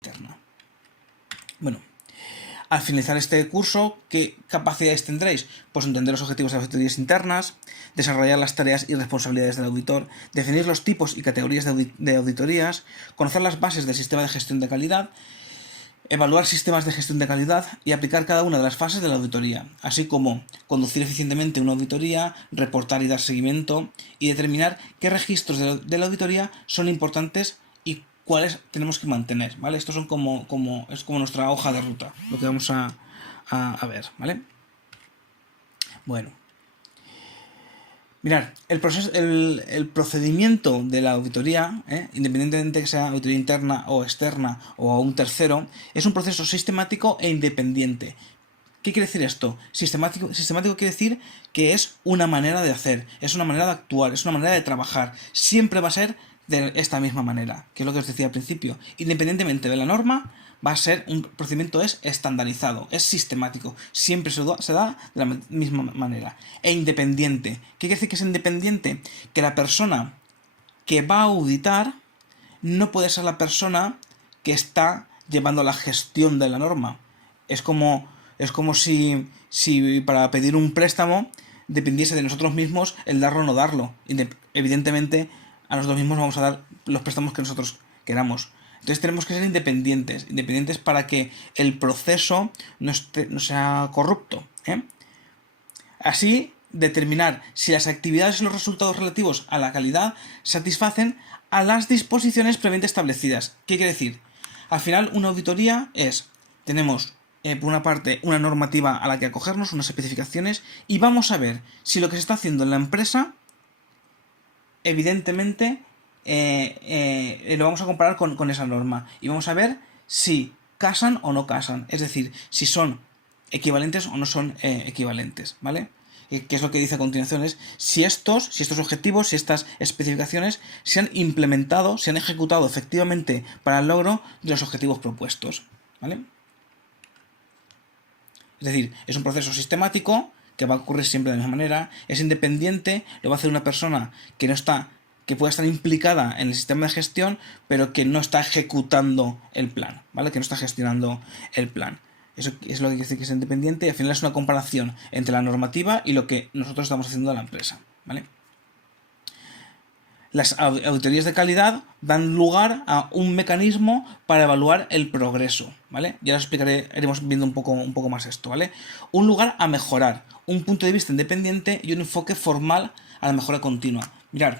interna. Bueno, al finalizar este curso, ¿qué capacidades tendréis? Pues entender los objetivos de las auditorías internas, desarrollar las tareas y responsabilidades del auditor, definir los tipos y categorías de auditorías, conocer las bases del sistema de gestión de calidad, evaluar sistemas de gestión de calidad y aplicar cada una de las fases de la auditoría, así como conducir eficientemente una auditoría, reportar y dar seguimiento y determinar qué registros de la auditoría son importantes y cuáles tenemos que mantener, ¿vale? Estos son es como nuestra hoja de ruta, lo que vamos a ver, ¿vale? Bueno. Mirad, el procedimiento de la auditoría, independientemente que sea auditoría interna o externa o a un tercero, es un proceso sistemático e independiente. ¿Qué quiere decir esto? Sistemático quiere decir que es una manera de hacer, es una manera de actuar, es una manera de trabajar. Siempre va a ser de esta misma manera, que es lo que os decía al principio. Independientemente de la norma, va a ser un procedimiento es estandarizado, es sistemático, siempre se da de la misma manera. E independiente. ¿Qué quiere decir que es independiente? Que la persona que va a auditar no puede ser la persona que está llevando la gestión de la norma. Es como si para pedir un préstamo dependiese de nosotros mismos el darlo o no darlo. Evidentemente, a nosotros mismos vamos a dar los préstamos que nosotros queramos. Entonces tenemos que ser independientes para que el proceso no sea corrupto. Así, determinar si las actividades y los resultados relativos a la calidad satisfacen a las disposiciones previamente establecidas. ¿Qué quiere decir? Al final, una auditoría tenemos por una parte una normativa a la que acogernos, unas especificaciones, y vamos a ver si lo que se está haciendo en la empresa, evidentemente, lo vamos a comparar con esa norma. Y vamos a ver si casan o no casan. Es decir, si son equivalentes o no son equivalentes, ¿vale? ¿Qué es lo que dice a continuación? Es si estos objetivos, si estas especificaciones se han implementado, se han ejecutado efectivamente para el logro de los objetivos propuestos, ¿vale? Es decir, es un proceso sistemático que va a ocurrir siempre de la misma manera, es independiente, lo va a hacer una persona que pueda estar implicada en el sistema de gestión, pero que no está ejecutando el plan, ¿vale? Que no está gestionando el plan. Eso es lo que quiere decir que es independiente, y al final es una comparación entre la normativa y lo que nosotros estamos haciendo a la empresa, ¿vale? Las auditorías de calidad dan lugar a un mecanismo para evaluar el progreso, ¿vale? Ya os explicaré, iremos viendo un poco más esto, ¿vale? Un lugar a mejorar, un punto de vista independiente y un enfoque formal a la mejora continua. Mirad,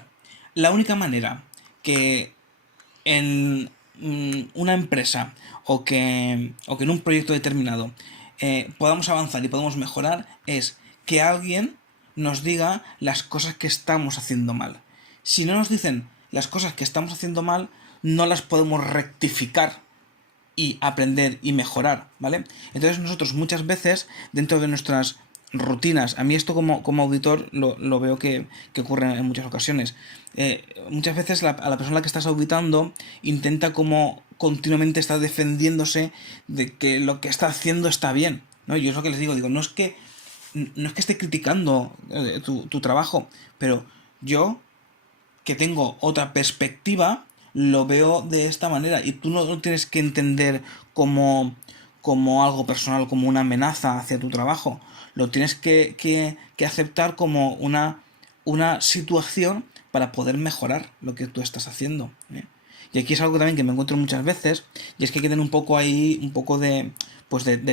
la única manera que en una empresa o que en un proyecto determinado podamos avanzar y podamos mejorar es que alguien nos diga las cosas que estamos haciendo mal. Si no nos dicen las cosas que estamos haciendo mal, no las podemos rectificar y aprender y mejorar, ¿vale? Entonces nosotros muchas veces, dentro de nuestras rutinas, a mí esto como auditor lo veo que ocurre en muchas ocasiones. Muchas veces a la persona que estás auditando intenta como continuamente estar defendiéndose de que lo que está haciendo está bien, ¿no? Y es lo que les digo, no es que esté criticando tu trabajo, pero yo, que tengo otra perspectiva, lo veo de esta manera, y tú no lo tienes que entender como algo personal, como una amenaza hacia tu trabajo. Lo tienes que aceptar como una situación para poder mejorar lo que tú estás haciendo, ¿eh? Y aquí es algo también que me encuentro muchas veces, y es que hay que tener un poco ahí, un poco de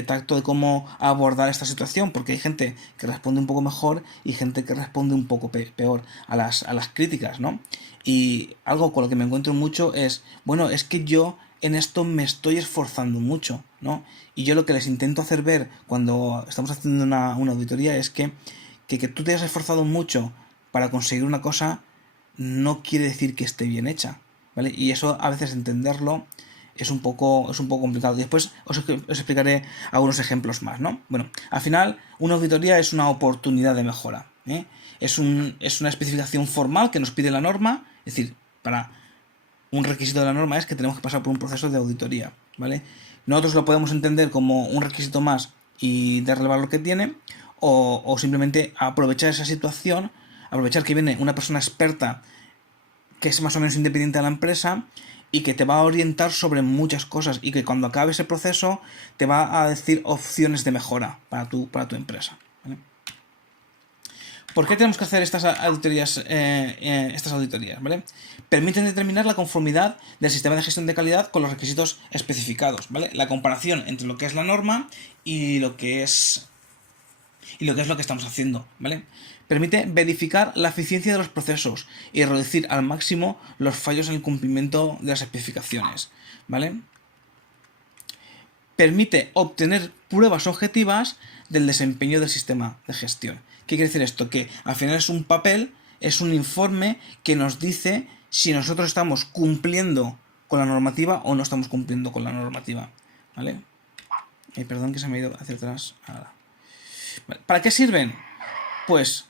tacto de cómo abordar esta situación, porque hay gente que responde un poco mejor y gente que responde un poco peor a las críticas, ¿no? Y algo con lo que me encuentro mucho es, bueno, es que yo en esto me estoy esforzando mucho, ¿no? Y yo lo que les intento hacer ver cuando estamos haciendo una auditoría es que tú te hayas esforzado mucho para conseguir una cosa no quiere decir que esté bien hecha, ¿vale? Y eso a veces entenderlo es un poco complicado. Después os explicaré algunos ejemplos más, ¿no? Bueno, al final una auditoría es una oportunidad de mejora, ¿eh? Es una especificación formal que nos pide la norma, es decir, para un requisito de la norma es que tenemos que pasar por un proceso de auditoría, ¿vale? Nosotros lo podemos entender como un requisito más y darle el valor que tiene, o simplemente aprovechar esa situación, aprovechar que viene una persona experta que es más o menos independiente de la empresa y que te va a orientar sobre muchas cosas y que cuando acabe ese proceso te va a decir opciones de mejora para tu empresa, ¿vale? ¿Por qué tenemos que hacer estas auditorías? ¿Vale? Permiten determinar la conformidad del sistema de gestión de calidad con los requisitos especificados, ¿vale? La comparación entre lo que es la norma y lo que es lo que estamos haciendo, ¿vale? Permite verificar la eficiencia de los procesos y reducir al máximo los fallos en el cumplimiento de las especificaciones, ¿vale? Permite obtener pruebas objetivas del desempeño del sistema de gestión. ¿Qué quiere decir esto? Que al final es un papel, es un informe que nos dice si nosotros estamos cumpliendo con la normativa o no estamos cumpliendo con la normativa, ¿vale? Perdón que se me ha ido hacia atrás. Ahora. ¿Para qué sirven? Pues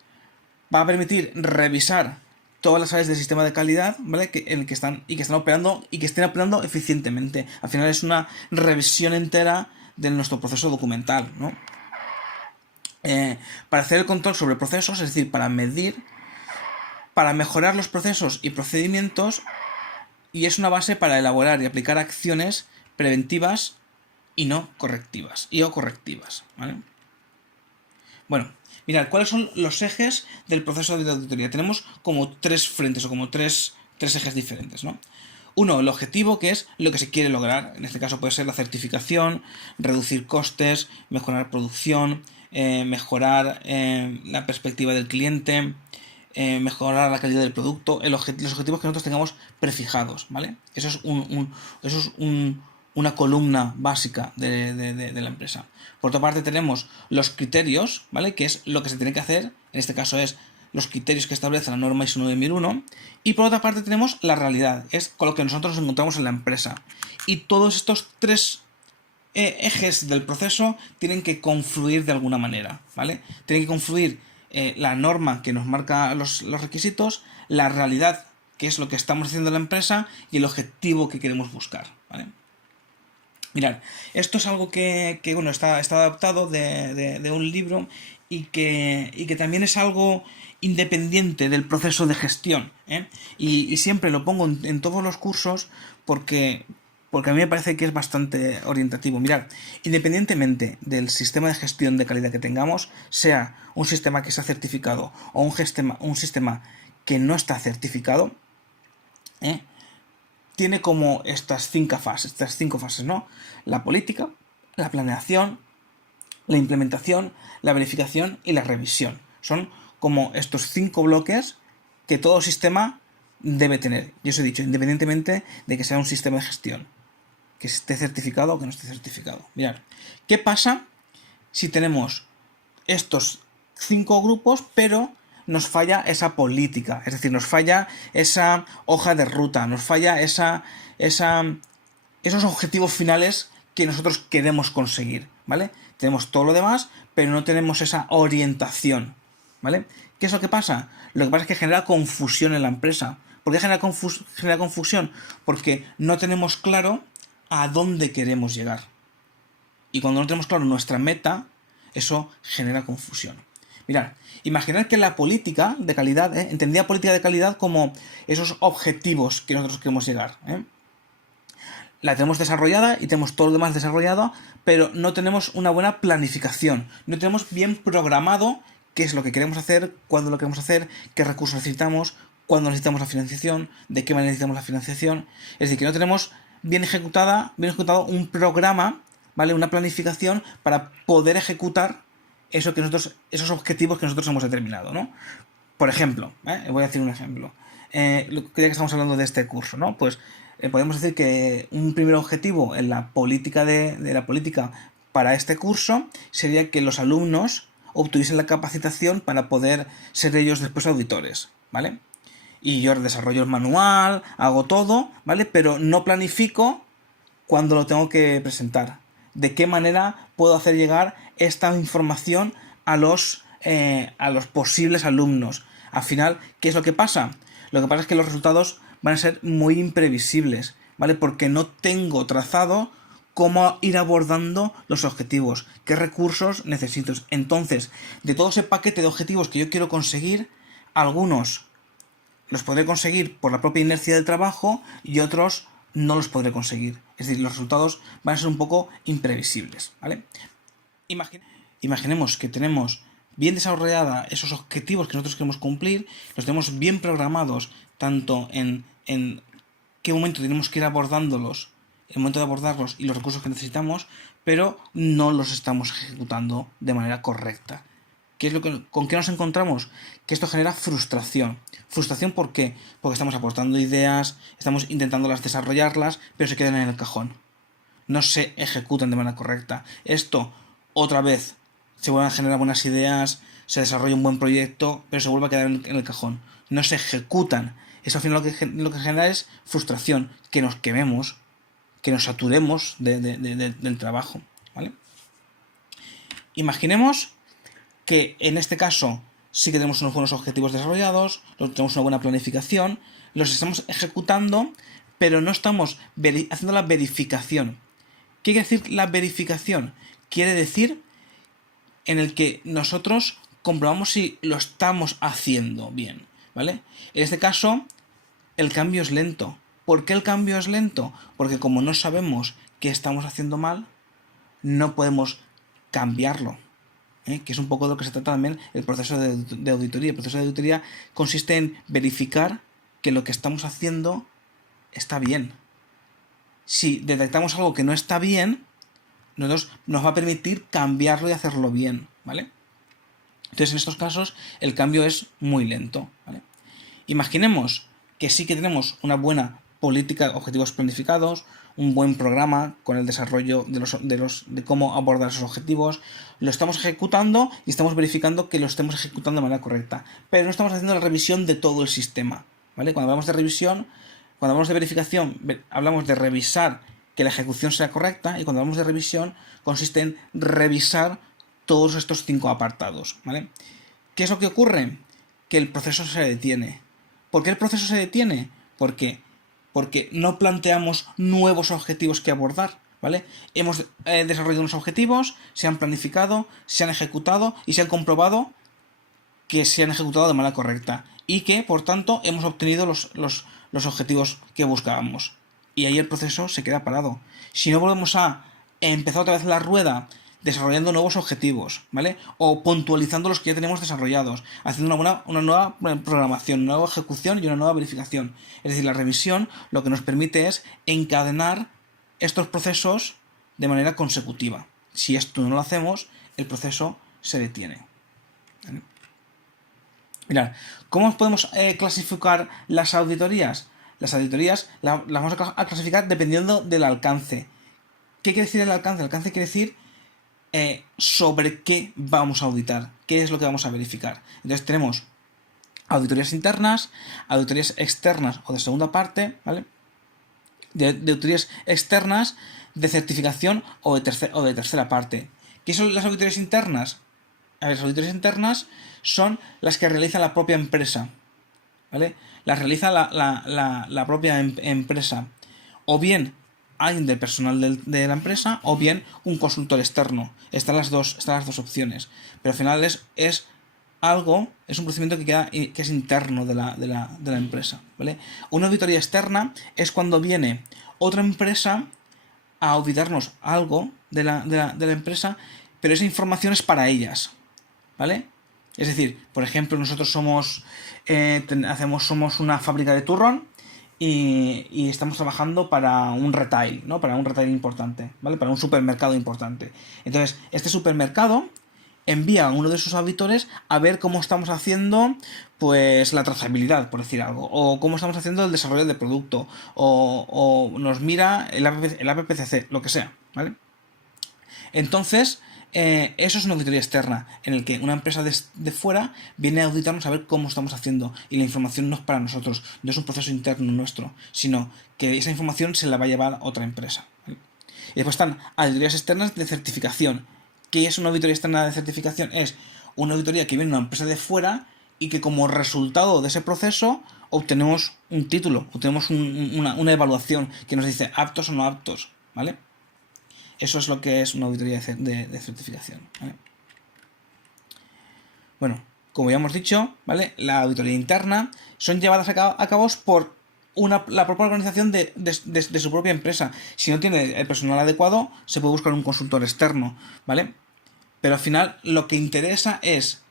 va a permitir revisar todas las áreas del sistema de calidad, ¿vale? Que están operando y que estén operando eficientemente. Al final es una revisión entera de nuestro proceso documental, ¿no? Para hacer el control sobre procesos, es decir, para medir, para mejorar los procesos y procedimientos, y es una base para elaborar y aplicar acciones preventivas y no correctivas, ¿vale? Bueno, mirad, ¿cuáles son los ejes del proceso de auditoría? Tenemos como tres frentes o como tres ejes diferentes, ¿no? Uno, el objetivo, que es lo que se quiere lograr. En este caso puede ser la certificación, reducir costes, mejorar producción, mejorar la perspectiva del cliente, mejorar la calidad del producto, los objetivos que nosotros tengamos prefijados, ¿vale? Eso es una columna básica de la empresa. Por otra parte tenemos los criterios, ¿vale? Que es lo que se tiene que hacer, en este caso es los criterios que establece la norma ISO 9001, y por otra parte tenemos la realidad, es con lo que nosotros nos encontramos en la empresa. Y todos estos tres ejes del proceso tienen que confluir de alguna manera, ¿vale? Tienen que confluir la norma que nos marca los requisitos, la realidad, que es lo que estamos haciendo en la empresa, y el objetivo que queremos buscar, ¿vale? Mirad, esto es algo que bueno, está adaptado de un libro y que también es algo independiente del proceso de gestión, ¿eh? Y siempre lo pongo en todos los cursos porque a mí me parece que es bastante orientativo. Mirad, independientemente del sistema de gestión de calidad que tengamos, sea un sistema que sea certificado o un sistema que no está certificado, tiene como estas cinco fases, ¿no? La política, la planeación, la implementación, la verificación y la revisión. Son como estos 5 bloques que todo sistema debe tener. Y os he dicho, independientemente de que sea un sistema de gestión, que esté certificado o que no esté certificado. Mirad, ¿qué pasa si tenemos estos 5 grupos, pero nos falla esa política? Es decir, nos falla esa hoja de ruta, nos falla esos objetivos finales que nosotros queremos conseguir, ¿vale? Tenemos todo lo demás, pero no tenemos esa orientación, ¿vale? ¿Qué es lo que pasa? Lo que pasa es que genera confusión en la empresa. ¿Por qué genera confusión? Porque no tenemos claro a dónde queremos llegar. Y cuando no tenemos claro nuestra meta, eso genera confusión. Mirad, imaginad que la política de calidad, entendía política de calidad como esos objetivos que nosotros queremos llegar, La tenemos desarrollada y tenemos todo lo demás desarrollado, pero no tenemos una buena planificación, no tenemos bien programado qué es lo que queremos hacer, cuándo lo queremos hacer, qué recursos necesitamos, cuándo necesitamos la financiación, de qué manera necesitamos la financiación. Es decir, que no tenemos bien ejecutado un programa, ¿vale? Una planificación para poder ejecutar esos objetivos que nosotros hemos determinado, ¿no? Por ejemplo, voy a decir un ejemplo. Ya que estamos hablando de este curso, ¿no? Pues podemos decir que un primer objetivo en la política de la política para este curso sería que los alumnos obtuviesen la capacitación para poder ser ellos después auditores, ¿vale? Y yo desarrollo el manual, hago todo, ¿vale? Pero no planifico cuándo lo tengo que presentar. De qué manera puedo hacer llegar esta información a los posibles alumnos. Al final, ¿qué es lo que pasa? Lo que pasa es que los resultados van a ser muy imprevisibles, ¿vale? Porque no tengo trazado cómo ir abordando los objetivos, qué recursos necesito. Entonces, de todo ese paquete de objetivos que yo quiero conseguir, algunos los podré conseguir por la propia inercia del trabajo y otros no los podré conseguir. Es decir, los resultados van a ser un poco imprevisibles, ¿vale? Imaginemos que tenemos bien desarrollada esos objetivos que nosotros queremos cumplir, los tenemos bien programados, tanto en qué momento tenemos que ir abordándolos, el momento de abordarlos y los recursos que necesitamos, pero no los estamos ejecutando de manera correcta. ¿Con qué nos encontramos? Que esto genera frustración. ¿Frustración por qué? Porque estamos aportando ideas, estamos intentándolas desarrollarlas, pero se quedan en el cajón. No se ejecutan de manera correcta. Esto, otra vez, se vuelven a generar buenas ideas, se desarrolla un buen proyecto, pero se vuelve a quedar en el cajón. No se ejecutan. Eso al final lo que genera es frustración, que nos quememos, que nos saturemos del trabajo, ¿vale? Imaginemos que en este caso sí que tenemos unos buenos objetivos desarrollados, tenemos una buena planificación, los estamos ejecutando, pero no estamos haciendo la verificación. ¿Qué quiere decir la verificación? Quiere decir en el que nosotros comprobamos si lo estamos haciendo bien, ¿vale? En este caso, el cambio es lento. ¿Por qué el cambio es lento? Porque como no sabemos qué estamos haciendo mal, no podemos cambiarlo. Que es un poco de lo que se trata también el proceso de auditoría. El proceso de auditoría consiste en verificar que lo que estamos haciendo está bien. Si detectamos algo que no está bien, nos va a permitir cambiarlo y hacerlo bien, ¿vale? Entonces, en estos casos, el cambio es muy lento, ¿vale? Imaginemos que sí que tenemos una buena política, objetivos planificados, un buen programa con el desarrollo de cómo abordar esos objetivos, lo estamos ejecutando y estamos verificando que lo estemos ejecutando de manera correcta, pero no estamos haciendo la revisión de todo el sistema, ¿vale? Cuando hablamos de revisión, cuando hablamos de verificación, hablamos de revisar que la ejecución sea correcta, y cuando hablamos de revisión, consiste en revisar todos estos 5 apartados, ¿vale? ¿Qué es lo que ocurre? Que el proceso se detiene. ¿Por qué el proceso se detiene? Porque no planteamos nuevos objetivos que abordar, ¿vale? Hemos desarrollado unos objetivos, se han planificado, se han ejecutado y se han comprobado que se han ejecutado de manera correcta y que, por tanto, hemos obtenido los objetivos que buscábamos. Y ahí el proceso se queda parado. Si no volvemos a empezar otra vez la rueda desarrollando nuevos objetivos, ¿vale? O puntualizando los que ya tenemos desarrollados, haciendo una nueva programación, una nueva ejecución y una nueva verificación. Es decir, la revisión lo que nos permite es encadenar estos procesos de manera consecutiva. Si esto no lo hacemos, el proceso se detiene, ¿vale? Mirad, ¿cómo podemos clasificar las auditorías? Las auditorías las vamos a clasificar dependiendo del alcance. ¿Qué quiere decir el alcance? El alcance quiere decir sobre qué vamos a auditar, qué es lo que vamos a verificar. Entonces tenemos auditorías internas, auditorías externas o de segunda parte, ¿vale? De auditorías externas, de certificación o de tercera parte. ¿Qué son las auditorías internas? A ver, las auditorías internas son las que realiza la propia empresa, ¿vale? Las realiza la propia empresa. O bien alguien del personal de la empresa, o bien un consultor externo. Están las dos opciones. Pero al final es un procedimiento que es interno de la empresa, ¿vale? Una auditoría externa es cuando viene otra empresa a auditarnos algo de la empresa, pero esa información es para ellas, ¿vale? Es decir, por ejemplo, nosotros somos una fábrica de turrón y estamos trabajando para un retail, ¿no? Para un retail importante, ¿vale? Para un supermercado importante. Entonces, este supermercado envía a uno de sus auditores a ver cómo estamos haciendo, pues, la trazabilidad, por decir algo, o cómo estamos haciendo el desarrollo del producto, o nos mira el APPCC, lo que sea, ¿vale? Entonces, eso es una auditoría externa, en el que una empresa de fuera viene a auditarnos a ver cómo estamos haciendo, y la información no es para nosotros, no es un proceso interno nuestro, sino que esa información se la va a llevar otra empresa, ¿vale? Y después están auditorías externas de certificación. ¿Qué es una auditoría externa de certificación? Es una auditoría que viene de una empresa de fuera y que como resultado de ese proceso obtenemos un título, obtenemos una evaluación que nos dice aptos o no aptos, ¿vale? Eso es lo que es una auditoría de certificación, ¿vale? Bueno, como ya hemos dicho, ¿vale? La auditoría interna son llevadas a cabo por la propia organización de su propia empresa. Si no tiene el personal adecuado, se puede buscar un consultor externo, ¿vale? Pero al final lo que interesa es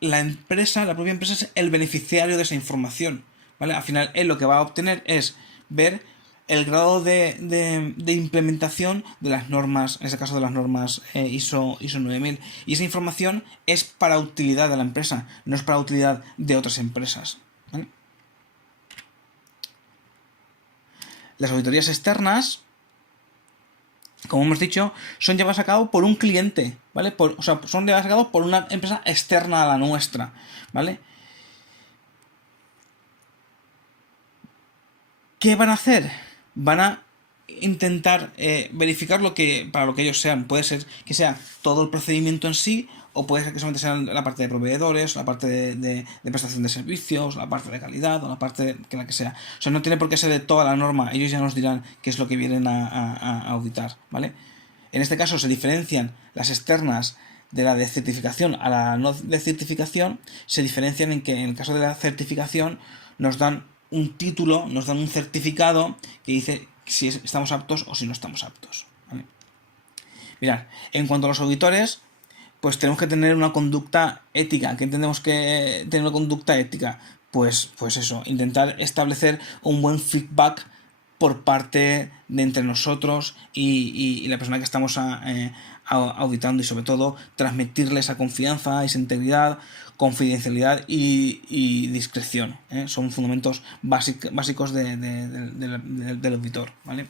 la empresa, la propia empresa es el beneficiario de esa información, ¿vale? Al final él lo que va a obtener es ver el grado de implementación de las normas, en este caso de las normas ISO 9000. Y esa información es para utilidad de la empresa, no es para utilidad de otras empresas, ¿vale? Las auditorías externas, como hemos dicho, son llevadas a cabo por un cliente, ¿vale? O sea, son llevadas a cabo por una empresa externa a la nuestra, ¿vale? ¿Qué van a hacer? Van a intentar verificar para lo que ellos sean. Puede ser que sea todo el procedimiento en sí, o puede ser que solamente sea la parte de proveedores, la parte de prestación de servicios, la parte de calidad, o la parte que la que sea. O sea, no tiene por qué ser de toda la norma. Ellos ya nos dirán qué es lo que vienen a auditar, ¿vale? En este caso se diferencian las externas de la de certificación a la no de certificación. Se diferencian en que en el caso de la certificación nos dan un título, nos dan un certificado que dice si estamos aptos o si no estamos aptos, ¿vale? Mirad, en cuanto a los auditores, pues tenemos que tener una conducta ética. ¿Qué entendemos que tener una conducta ética? Pues eso, intentar establecer un buen feedback por parte de entre nosotros y la persona que estamos auditando, y sobre todo transmitirle esa confianza, esa integridad, confidencialidad y discreción, ¿eh? Son fundamentos básicos del auditor, ¿vale?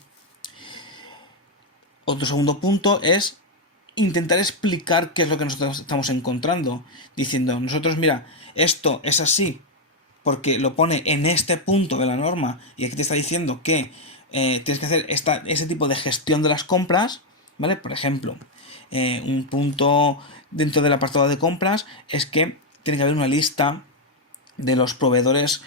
Otro segundo punto es intentar explicar qué es lo que nosotros estamos encontrando, diciendo, nosotros, mira, esto es así porque lo pone en este punto de la norma y aquí te está diciendo que tienes que hacer ese tipo de gestión de las compras, ¿vale? Por ejemplo, un punto dentro del apartado de compras es que tiene que haber una lista de los proveedores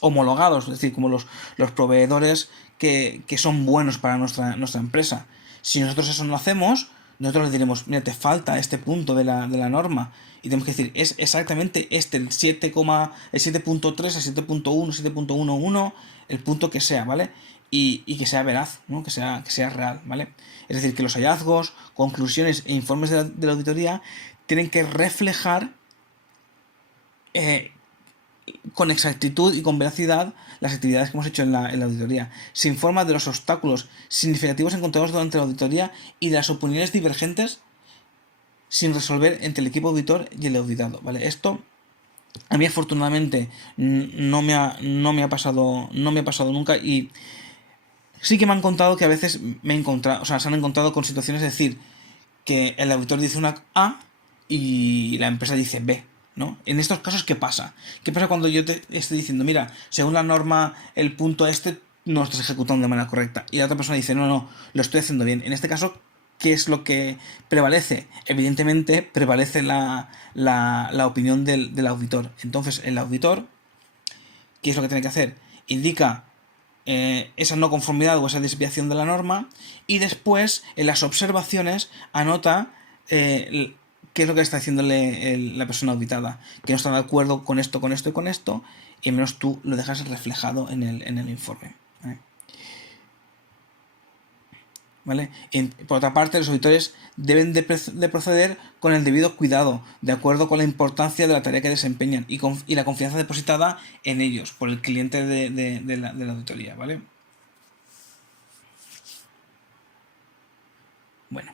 homologados, es decir, como los proveedores que son buenos para nuestra empresa. Si nosotros eso no lo hacemos, nosotros le diremos, mira, te falta este punto de la norma. Y tenemos que decir, es exactamente el 7.3, el 7.1, 7.11, el punto que sea, ¿vale? Y que sea veraz, ¿no? Que sea real, ¿vale? Es decir, que los hallazgos, conclusiones e informes de la auditoría tienen que reflejar con exactitud y con veracidad las actividades que hemos hecho en la auditoría. Se informa de los obstáculos significativos encontrados durante la auditoría y de las opiniones divergentes sin resolver entre el equipo auditor y el auditado, ¿vale? Esto a mí afortunadamente no me ha pasado nunca, y sí que me han contado que a veces se han encontrado con situaciones, es decir, que el auditor dice una A y la empresa dice B, ¿no? En estos casos, ¿qué pasa? ¿Qué pasa cuando yo te estoy diciendo, mira, según la norma, el punto no lo estás ejecutando de manera correcta? Y la otra persona dice, no, lo estoy haciendo bien. En este caso, ¿qué es lo que prevalece? Evidentemente, prevalece la opinión del auditor. Entonces, el auditor, ¿qué es lo que tiene que hacer? Indica esa no conformidad o esa desviación de la norma, y después en las observaciones anota qué es lo que está haciéndole la persona auditada, que no está de acuerdo con esto, con esto y con esto, y al menos tú lo dejas reflejado en el informe, ¿vale? Por otra parte, los auditores deben de proceder con el debido cuidado, de acuerdo con la importancia de la tarea que desempeñan y la confianza depositada en ellos por el cliente de la auditoría, ¿vale? Bueno,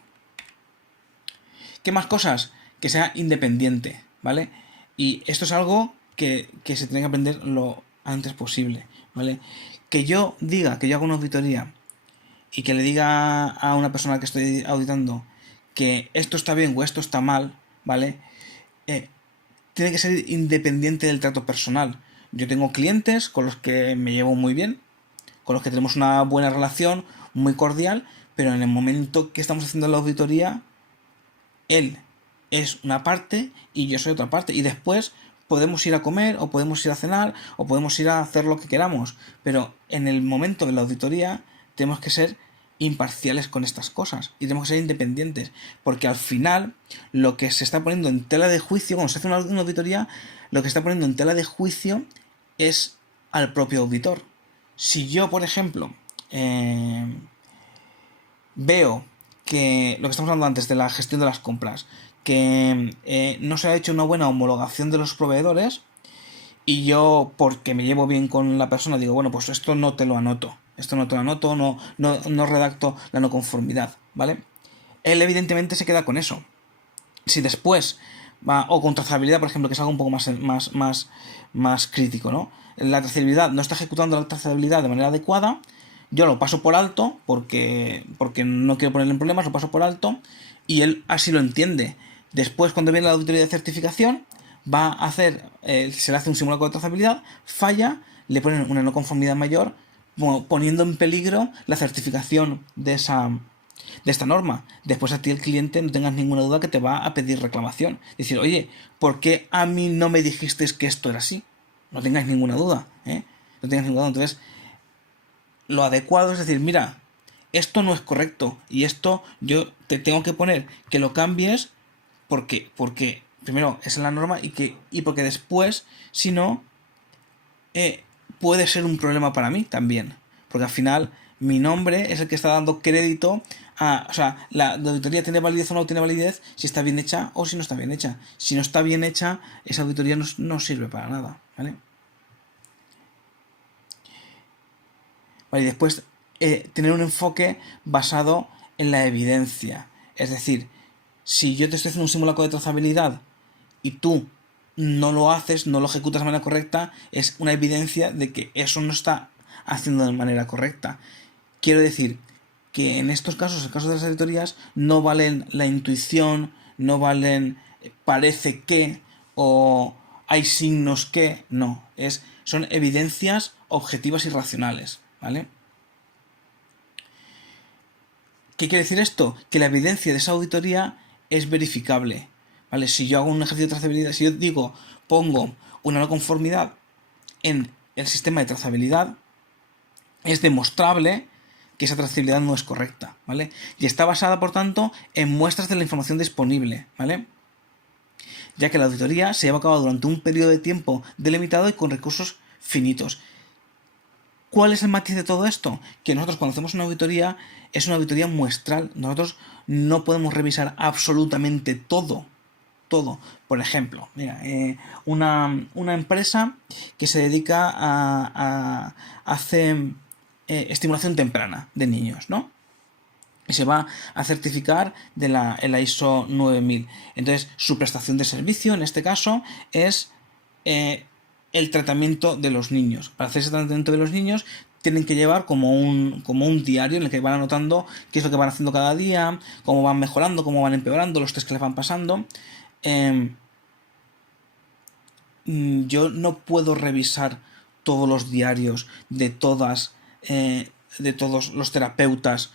¿qué más cosas? Que sea independiente, ¿vale? Y esto es algo que se tiene que aprender lo antes posible, ¿vale? Que yo hago una auditoría y que le diga a una persona que estoy auditando que esto está bien o esto está mal, ¿vale? Tiene que ser independiente del trato personal. Yo tengo clientes con los que me llevo muy bien, con los que tenemos una buena relación, muy cordial, pero en el momento que estamos haciendo la auditoría, él es una parte y yo soy otra parte. Y después podemos ir a comer, o podemos ir a cenar, o podemos ir a hacer lo que queramos. Pero en el momento de la auditoría tenemos que ser imparciales con estas cosas y tenemos que ser independientes, porque al final lo que se está poniendo en tela de juicio, cuando se hace una auditoría, lo que se está poniendo en tela de juicio es al propio auditor. Si yo, por ejemplo, veo que lo que estamos hablando antes de la gestión de las compras, que no se ha hecho una buena homologación de los proveedores, y yo, porque me llevo bien con la persona, digo, bueno, pues esto no te lo anoto, no redacto la no conformidad, ¿vale? Él evidentemente se queda con eso. Si después va, o con trazabilidad, por ejemplo, que es algo un poco más crítico, ¿no? La trazabilidad no está ejecutando la trazabilidad de manera adecuada, yo lo paso por alto, porque no quiero ponerle en problemas, lo paso por alto, y él así lo entiende. Después, cuando viene la auditoría de certificación, va a hacer, se le hace un simulacro de trazabilidad, falla, le ponen una no conformidad mayor, poniendo en peligro la certificación de esta norma. Después a ti el cliente no tengas ninguna duda que te va a pedir reclamación. Decir, oye, ¿por qué a mí no me dijiste que esto era así? No tengáis ninguna duda, ¿eh? No tengáis ninguna duda. Entonces, lo adecuado es decir, mira, esto no es correcto y esto yo te tengo que poner que lo cambies porque primero es en la norma y porque después, si no, puede ser un problema para mí también. Porque al final mi nombre es el que está dando crédito a... O sea, la auditoría tiene validez o no tiene validez si está bien hecha o si no está bien hecha. Si no está bien hecha, esa auditoría no sirve para nada, ¿vale? Vale, y después tener un enfoque basado en la evidencia. Es decir, si yo te estoy haciendo un simulacro de trazabilidad y tú no lo haces, no lo ejecutas de manera correcta, es una evidencia de que eso no está haciendo de manera correcta. Quiero decir que en estos casos, en el caso de las auditorías, no valen la intuición, no valen parece que o hay signos que, no, son evidencias objetivas y racionales, ¿vale? ¿Qué quiere decir esto? Que la evidencia de esa auditoría es verificable, ¿vale? Si yo hago un ejercicio de trazabilidad, si yo digo, pongo una no conformidad en el sistema de trazabilidad, es demostrable que esa trazabilidad no es correcta, ¿vale? Y está basada, por tanto, en muestras de la información disponible, ¿vale? Ya que la auditoría se lleva a cabo durante un periodo de tiempo delimitado y con recursos finitos. ¿Cuál es el matiz de todo esto? Que nosotros cuando hacemos una auditoría es una auditoría muestral. Nosotros no podemos revisar absolutamente todo. Todo. Por ejemplo, mira, una empresa que se dedica a hacer estimulación temprana de niños, ¿no? Y se va a certificar de la ISO 9000. Entonces, su prestación de servicio, en este caso, es el tratamiento de los niños. Para hacer ese tratamiento de los niños, tienen que llevar como un diario en el que van anotando qué es lo que van haciendo cada día, cómo van mejorando, cómo van empeorando, los test que les van pasando. Yo no puedo revisar todos los diarios de todos los terapeutas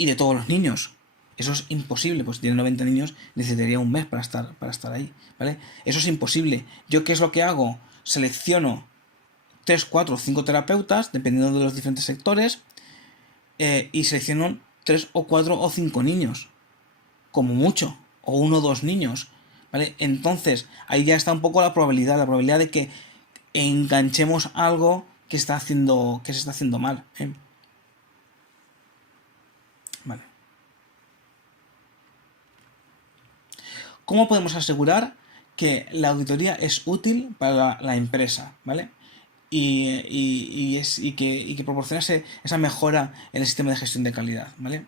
y de todos los niños. Eso es imposible, pues si tiene 90 niños necesitaría un mes para estar ahí, ¿vale? Eso es imposible. ¿Yo qué es lo que hago? Selecciono 3, 4 o 5 terapeutas, dependiendo de los diferentes sectores, y selecciono 3 o 4 o 5 niños, como mucho, o 1 o 2 niños, ¿vale? Entonces, ahí ya está un poco la probabilidad de que enganchemos algo que se está haciendo mal, ¿eh? Vale. ¿Cómo podemos asegurar que la auditoría es útil para la empresa, ¿vale? Y que proporciona esa mejora en el sistema de gestión de calidad, ¿vale?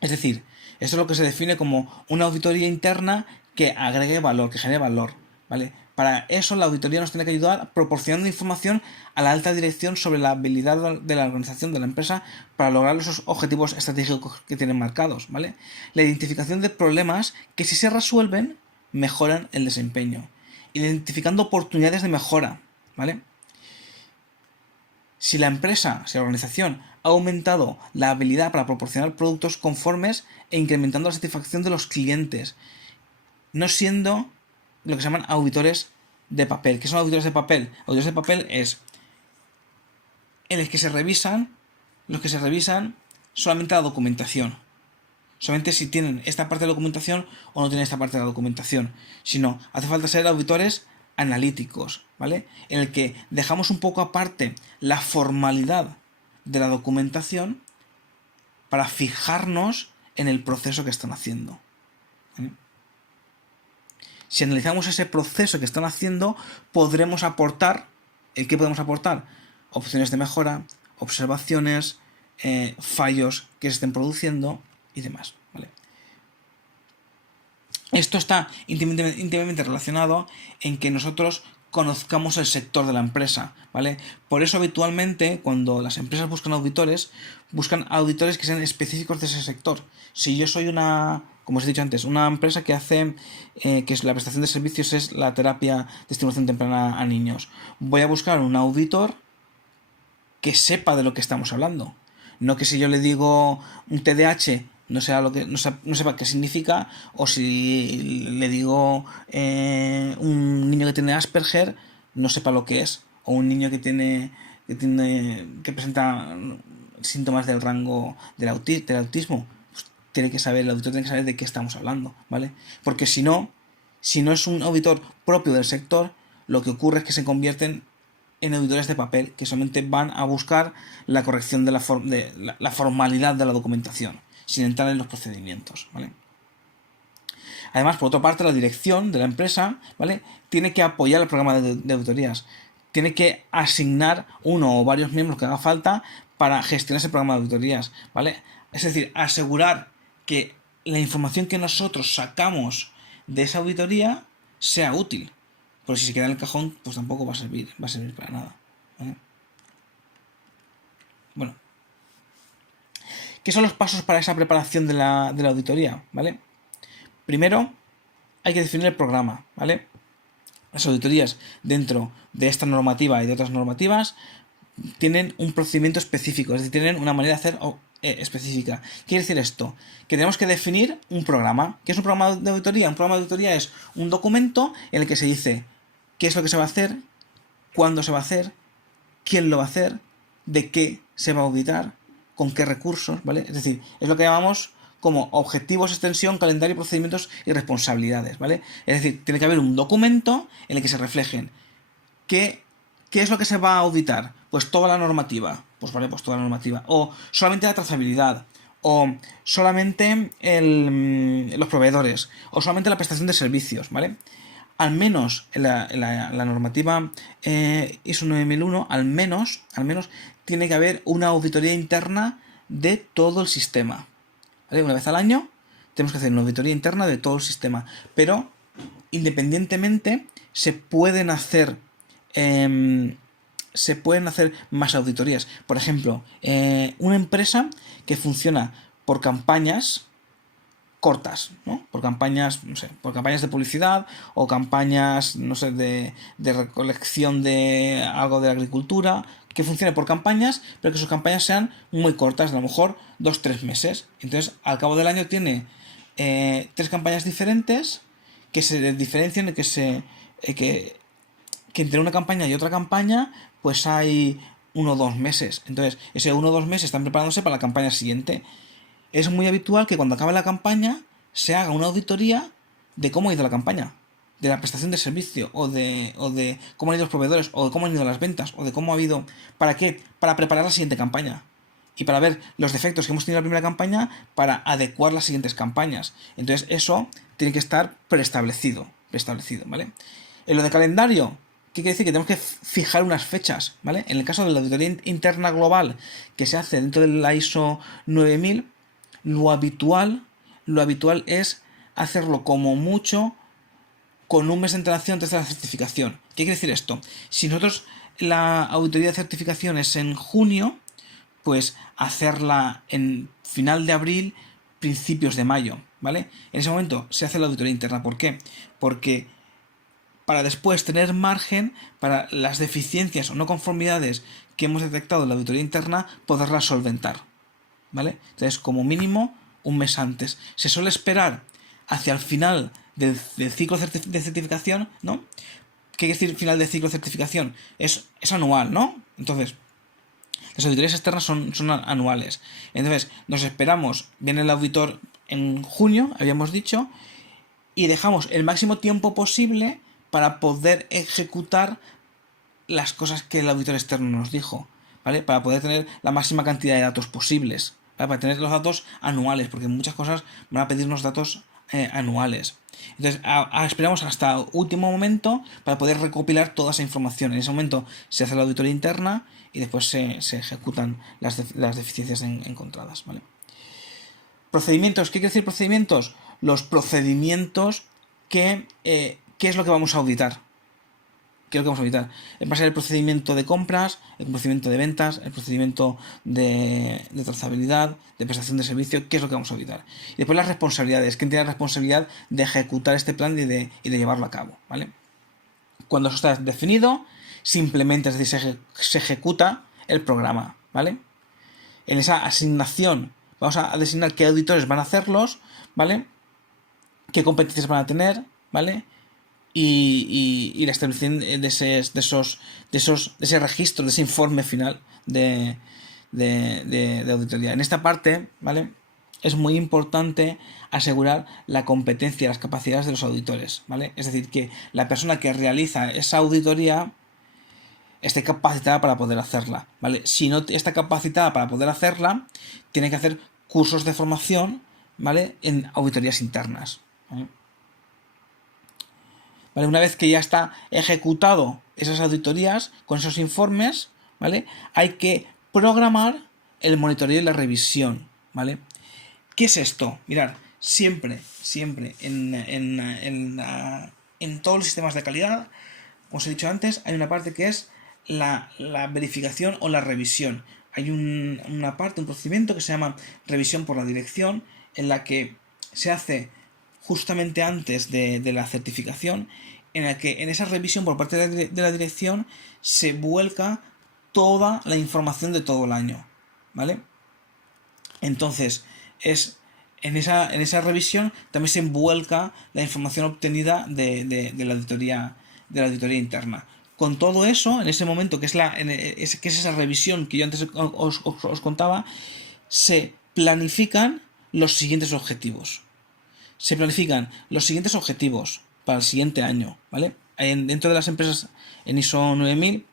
Es decir, esto es lo que se define como una auditoría interna que agregue valor, que genere valor, ¿vale? Para eso la auditoría nos tiene que ayudar proporcionando información a la alta dirección sobre la habilidad de la organización de la empresa para lograr los objetivos estratégicos que tienen marcados, ¿vale? La identificación de problemas que si se resuelven mejoran el desempeño, identificando oportunidades de mejora, ¿vale? Si la empresa, si la organización ha aumentado la habilidad para proporcionar productos conformes e incrementando la satisfacción de los clientes, no siendo lo que se llaman auditores de papel. ¿Qué son auditores de papel? Auditores de papel es en los que se revisan solamente la documentación, solamente si tienen esta parte de la documentación o no tienen esta parte de la documentación, sino hace falta ser auditores analíticos, ¿vale? En el que dejamos un poco aparte la formalidad de la documentación para fijarnos en el proceso que están haciendo, ¿vale? Si analizamos ese proceso que están haciendo, podremos aportar, ¿qué podemos aportar? Opciones de mejora, observaciones, fallos que se estén produciendo y demás, ¿vale? Esto está íntimamente relacionado en que nosotros conozcamos el sector de la empresa, ¿vale? Por eso habitualmente cuando las empresas buscan auditores que sean específicos de ese sector. Si yo soy como os he dicho antes, una empresa que hace, que es la prestación de servicios es la terapia de estimulación temprana a niños, voy a buscar un auditor que sepa de lo que estamos hablando. No que si yo le digo un TDAH no sepa qué significa, o si le digo un niño que tiene Asperger no sepa lo que es, o un niño que presenta síntomas del rango del autismo, pues el auditor tiene que saber de qué estamos hablando, ¿vale? Porque si no es un auditor propio del sector, lo que ocurre es que se convierten en auditores de papel, que solamente van a buscar la corrección de la formalidad de la documentación, sin entrar en los procedimientos, ¿vale? Además, por otra parte, la dirección de la empresa, ¿vale?, tiene que apoyar el programa de auditorías. Tiene que asignar uno o varios miembros que haga falta para gestionar ese programa de auditorías, ¿vale? Es decir, asegurar que la información que nosotros sacamos de esa auditoría sea útil. Porque si se queda en el cajón, pues tampoco va a servir para nada, ¿vale? Bueno, ¿qué son los pasos para esa preparación de la auditoría? ¿Vale? Primero, hay que definir el programa, ¿vale? Las auditorías dentro de esta normativa y de otras normativas tienen un procedimiento específico, es decir, tienen una manera de hacer específica. ¿Quiere decir esto? Que tenemos que definir un programa. ¿Qué es un programa de auditoría? Un programa de auditoría es un documento en el que se dice qué es lo que se va a hacer, cuándo se va a hacer, quién lo va a hacer, de qué se va a auditar, con qué recursos, ¿vale? Es decir, es lo que llamamos como objetivos, extensión, calendario, procedimientos y responsabilidades, ¿vale? Es decir, tiene que haber un documento en el que se reflejen qué es lo que se va a auditar. Pues toda la normativa, pues vale, pues toda la normativa. O solamente la trazabilidad, o solamente los proveedores, o solamente la prestación de servicios, ¿vale? Al menos en la normativa ISO 9001, al menos tiene que haber una auditoría interna de todo el sistema, ¿vale? Una vez al año tenemos que hacer una auditoría interna de todo el sistema, pero independientemente se pueden hacer más auditorías. Por ejemplo, una empresa que funciona por campañas cortas, ¿no? Por campañas, no sé, por campañas de publicidad o campañas, no sé, de recolección de algo de la agricultura, que funcione por campañas, pero que sus campañas sean muy cortas, a lo mejor 2-3 meses. Entonces, al cabo del año tiene 3 campañas diferentes que se diferencian, que entre una campaña y otra campaña, pues hay 1 o 2 meses. Entonces, ese 1 o 2 meses están preparándose para la campaña siguiente. Es muy habitual que cuando acabe la campaña se haga una auditoría de cómo ha ido la campaña, de la prestación de servicio, o de cómo han ido los proveedores, o de cómo han ido las ventas, o de cómo ha habido... ¿Para qué? Para preparar la siguiente campaña. Y para ver los defectos que hemos tenido en la primera campaña para adecuar las siguientes campañas. Entonces eso tiene que estar preestablecido, ¿vale? En lo de calendario, ¿qué quiere decir? Que tenemos que fijar unas fechas, ¿vale? En el caso de la auditoría interna global que se hace dentro de la ISO 9000, lo habitual es hacerlo como mucho con un mes de antelación antes de la certificación. ¿Qué quiere decir esto? Si nosotros la auditoría de certificación es en junio, pues hacerla en final de abril, principios de mayo, ¿vale? En ese momento se hace la auditoría interna. ¿Por qué? Porque para después tener margen para las deficiencias o no conformidades que hemos detectado en la auditoría interna, poderlas solventar, ¿vale? Entonces, como mínimo, un mes antes. Se suele esperar hacia el final del ciclo de certificación, ¿no? ¿Qué quiere decir final de ciclo de certificación? Es anual, ¿no? Entonces, Las auditorías externas son anuales. Entonces, nos esperamos, viene el auditor en junio, habíamos dicho, y dejamos el máximo tiempo posible para poder ejecutar las cosas que el auditor externo nos dijo, ¿vale? Para poder tener la máxima cantidad de datos posibles, ¿vale? Para tener los datos anuales, porque muchas cosas van a pedirnos datos anuales. Entonces, esperamos hasta último momento para poder recopilar toda esa información. En ese momento se hace la auditoría interna y después se ejecutan las deficiencias encontradas, ¿vale? Procedimientos, ¿qué quiere decir procedimientos? Los procedimientos ¿qué es lo que vamos a auditar? ¿Qué es lo que vamos a auditar? Va a ser el procedimiento de compras, el procedimiento de ventas, el procedimiento de trazabilidad, de prestación de servicio, ¿qué es lo que vamos a auditar? Y después las responsabilidades, ¿quién tiene la responsabilidad de ejecutar este plan y de llevarlo a cabo? ¿Vale? Cuando eso está definido, simplemente es decir, se ejecuta el programa, ¿vale? En esa asignación vamos a designar qué auditores van a hacerlos, ¿vale? Qué competencias van a tener, ¿vale? Y la establección de ese registro, de ese informe final de auditoría. En esta parte, ¿vale? Es muy importante asegurar la competencia, las capacidades de los auditores, ¿vale? Es decir, que la persona que realiza esa auditoría esté capacitada para poder hacerla, ¿vale? Si no está capacitada para poder hacerla, tiene que hacer cursos de formación, ¿vale? En auditorías internas, ¿vale? ¿Vale? Una vez que ya está ejecutado esas auditorías con esos informes, ¿vale? Hay que programar el monitoreo y la revisión, ¿vale? ¿Qué es esto? Mirad, siempre en todos los sistemas de calidad, como os he dicho antes, hay una parte que es la verificación o la revisión. Hay una parte, un procedimiento que se llama revisión por la dirección, en la que se hace justamente antes de la certificación, en la que en esa revisión por parte de la dirección se vuelca toda la información de todo el año, ¿vale? Entonces, en esa revisión también se envuelca la información obtenida de la auditoría interna. Con todo eso, en ese momento, que es esa revisión que yo antes os contaba, se planifican los siguientes objetivos. Se planifican los siguientes objetivos para el siguiente año, ¿vale? Dentro de las empresas en ISO 9000,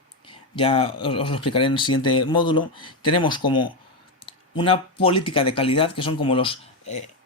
ya os lo explicaré en el siguiente módulo, tenemos como una política de calidad que son como los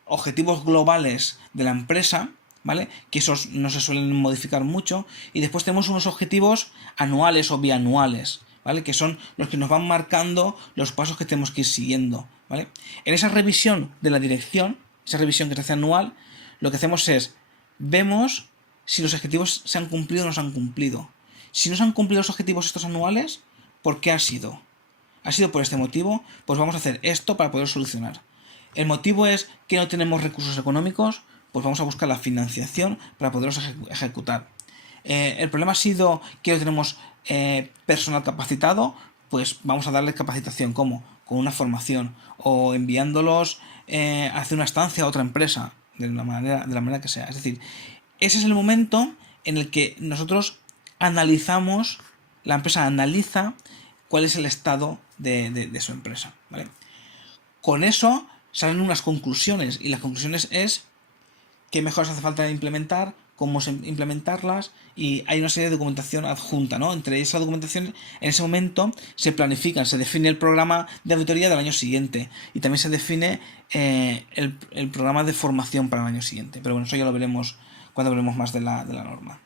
objetivos globales de la empresa, ¿vale? Que esos no se suelen modificar mucho. Y después tenemos unos objetivos anuales o bianuales, ¿vale? Que son los que nos van marcando los pasos que tenemos que ir siguiendo, ¿vale? En esa revisión de la dirección, esa revisión que se hace anual, lo que hacemos es, vemos si los objetivos se han cumplido o no se han cumplido. Si no se han cumplido los objetivos estos anuales, ¿por qué ha sido? ¿Ha sido por este motivo? Pues vamos a hacer esto para poder solucionar. ¿El motivo es que no tenemos recursos económicos? Pues vamos a buscar la financiación para poderlos ejecutar. ¿El problema ha sido que no tenemos personal capacitado? Pues vamos a darle capacitación. ¿Cómo? Con una formación o enviándolos a hacer una estancia a otra empresa, de la manera que sea. Es decir, ese es el momento en el que nosotros analizamos, la empresa analiza cuál es el estado de su empresa, ¿vale? Con eso salen unas conclusiones, y las conclusiones es qué mejoras hace falta implementar, cómo implementarlas, y hay una serie de documentación adjunta, ¿no? Entre esa documentación, en ese momento se planifica, se define el programa de auditoría del año siguiente, y también se define el programa de formación para el año siguiente. Pero bueno, eso ya lo veremos cuando hablemos más de la norma.